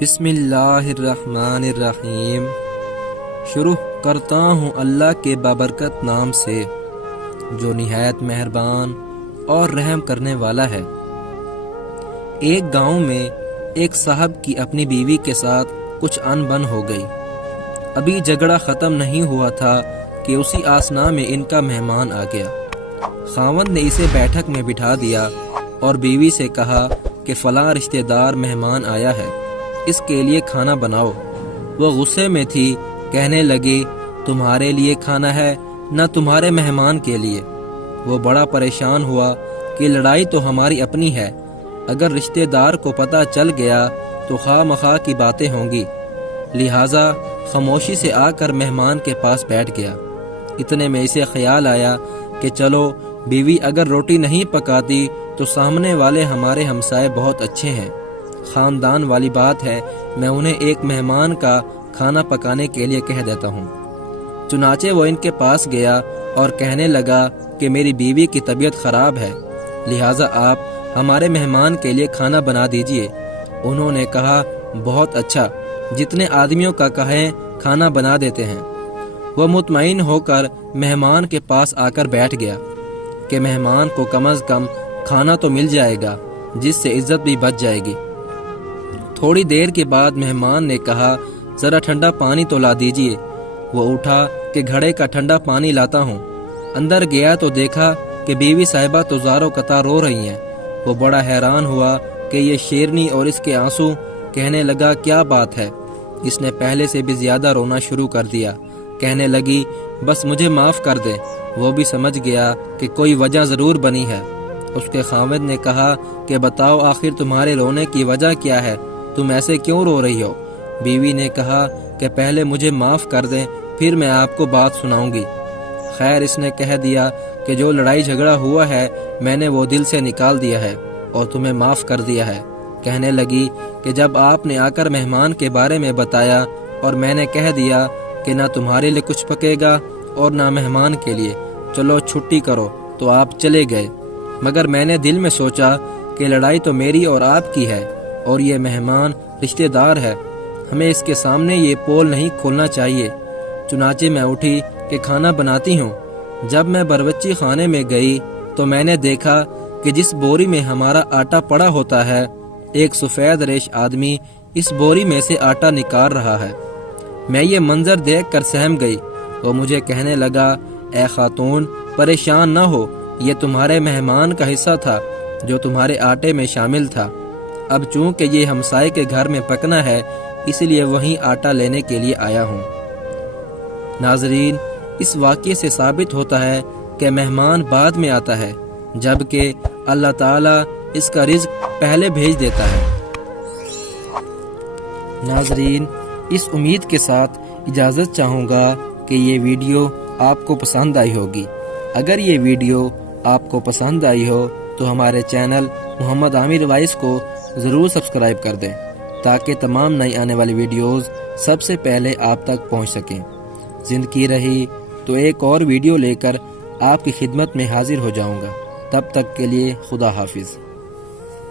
بسم اللہ الرحمن الرحیم۔ شروع کرتا ہوں اللہ کے بابرکت نام سے جو نہایت مہربان اور رحم کرنے والا ہے۔ ایک گاؤں میں ایک صاحب کی اپنی بیوی کے ساتھ کچھ ان بن ہو گئی۔ ابھی جھگڑا ختم نہیں ہوا تھا کہ اسی آسنا میں ان کا مہمان آ گیا۔ خاوند نے اسے بیٹھک میں بٹھا دیا اور بیوی سے کہا کہ فلاں رشتہ دار مہمان آیا ہے، اس کے لیے کھانا بناؤ۔ وہ غصے میں تھی، کہنے لگی تمہارے لیے کھانا ہے نہ تمہارے مہمان کے لیے۔ وہ بڑا پریشان ہوا کہ لڑائی تو ہماری اپنی ہے، اگر رشتہ دار کو پتہ چل گیا تو خواہ مخواہ کی باتیں ہوں گی، لہٰذا خاموشی سے آ کر مہمان کے پاس بیٹھ گیا۔ اتنے میں اسے خیال آیا کہ چلو بیوی اگر روٹی نہیں پکاتی تو سامنے والے ہمارے ہمسائے بہت اچھے ہیں، خاندان والی بات ہے، میں انہیں ایک مہمان کا کھانا پکانے کے لیے کہہ دیتا ہوں۔ چنانچہ وہ ان کے پاس گیا اور کہنے لگا کہ میری بیوی کی طبیعت خراب ہے، لہٰذا آپ ہمارے مہمان کے لیے کھانا بنا دیجئے۔ انہوں نے کہا بہت اچھا، جتنے آدمیوں کا کہیں کھانا بنا دیتے ہیں۔ وہ مطمئن ہو کر مہمان کے پاس آ کر بیٹھ گیا کہ مہمان کو کم از کم کھانا تو مل جائے گا، جس سے عزت بھی بچ جائے گی۔ تھوڑی دیر کے بعد مہمان نے کہا ذرا ٹھنڈا پانی تو لا دیجئے۔ وہ اٹھا کہ گھڑے کا ٹھنڈا پانی لاتا ہوں۔ اندر گیا تو دیکھا کہ بیوی صاحبہ تو زاروں قطار رو رہی ہیں۔ وہ بڑا حیران ہوا کہ یہ شیرنی اور اس کے آنسو، کہنے لگا کیا بات ہے؟ اس نے پہلے سے بھی زیادہ رونا شروع کر دیا۔ کہنے لگی بس مجھے معاف کر دے۔ وہ بھی سمجھ گیا کہ کوئی وجہ ضرور بنی ہے۔ اس کے خاوند نے کہا کہ بتاؤ آخر تمہارے رونے کی وجہ کیا ہے، تم ایسے کیوں رو رہی ہو؟ بیوی نے کہا کہ پہلے مجھے معاف کر دیں، پھر میں آپ کو بات سناؤں گی۔ خیر، اس نے کہہ دیا کہ جو لڑائی جھگڑا ہوا ہے میں نے وہ دل سے نکال دیا ہے اور تمہیں معاف کر دیا ہے۔ کہنے لگی کہ جب آپ نے آ کر مہمان کے بارے میں بتایا اور میں نے کہہ دیا کہ نہ تمہارے لیے کچھ پکے گا اور نہ مہمان کے لیے، چلو چھٹی کرو، تو آپ چلے گئے، مگر میں نے دل میں سوچا کہ لڑائی تو میری اور آپ کی ہے اور یہ مہمان رشتہ دار ہے، ہمیں اس کے سامنے یہ پول نہیں کھولنا چاہیے۔ چنانچہ میں اٹھی کہ کھانا بناتی ہوں۔ جب میں باورچی خانے میں گئی تو میں نے دیکھا کہ جس بوری میں ہمارا آٹا پڑا ہوتا ہے، ایک سفید ریش آدمی اس بوری میں سے آٹا نکال رہا ہے۔ میں یہ منظر دیکھ کر سہم گئی۔ وہ مجھے کہنے لگا اے خاتون، پریشان نہ ہو، یہ تمہارے مہمان کا حصہ تھا جو تمہارے آٹے میں شامل تھا۔ اب چونکہ یہ ہمسائے کے گھر میں پکنا ہے، اس لیے وہیں آٹا لینے کے لیے آیا ہوں۔ ناظرین، اس واقعے سے ثابت ہوتا ہے کہ مہمان بعد میں آتا ہے، جبکہ اللہ تعالیٰ اس کا رزق پہلے بھیج دیتا ہے۔ ناظرین، اس امید کے ساتھ اجازت چاہوں گا کہ یہ ویڈیو آپ کو پسند آئی ہوگی۔ اگر یہ ویڈیو آپ کو پسند آئی ہو تو ہمارے چینل محمد عامر وائس کو ضرور سبسکرائب کر دیں تاکہ تمام نئی آنے والی ویڈیوز سب سے پہلے آپ تک پہنچ سکیں۔ زندگی رہی تو ایک اور ویڈیو لے کر آپ کی خدمت میں حاضر ہو جاؤں گا۔ تب تک کے لیے خدا حافظ۔